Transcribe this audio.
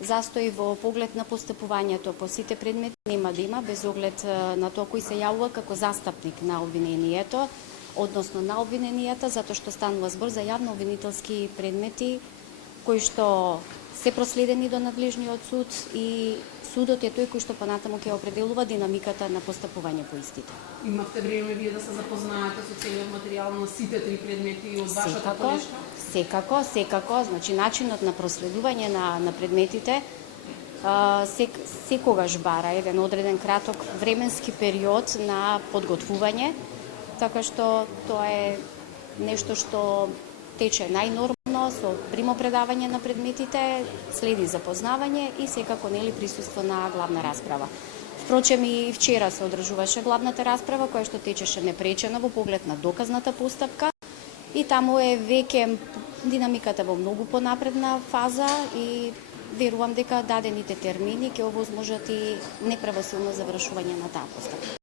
Застои во поглед на постапувањето по сите предмети нема да има, без оглед на тоа кој се јавува како застапник на обвинението, односно на обвиненијата, затоа што станува збор за јавно обвинителски предмети кои што се проследени до надлежниот суд и судот е тој кој што понатаму ќе определува динамиката на постапување по истите. Имавте време вие да се запознаете со целиот материјал на сите три предмети од вашата колешка? Секако, значи начинот на проследување на предметите секогаш бара еден одреден краток временски период на подготвување, така што тоа е нешто што тече најнормално со примопредавање на предметите, следи запознавање и секако нели присуство на главна расправа. Впрочем и вчера се одржуваше главната расправа која што течеше непречено во поглед на доказната постапка и таму е веќе динамиката во многу понапредна фаза и верувам дека дадените термини ќе овозможат и неправосилно завршување на таа постапка.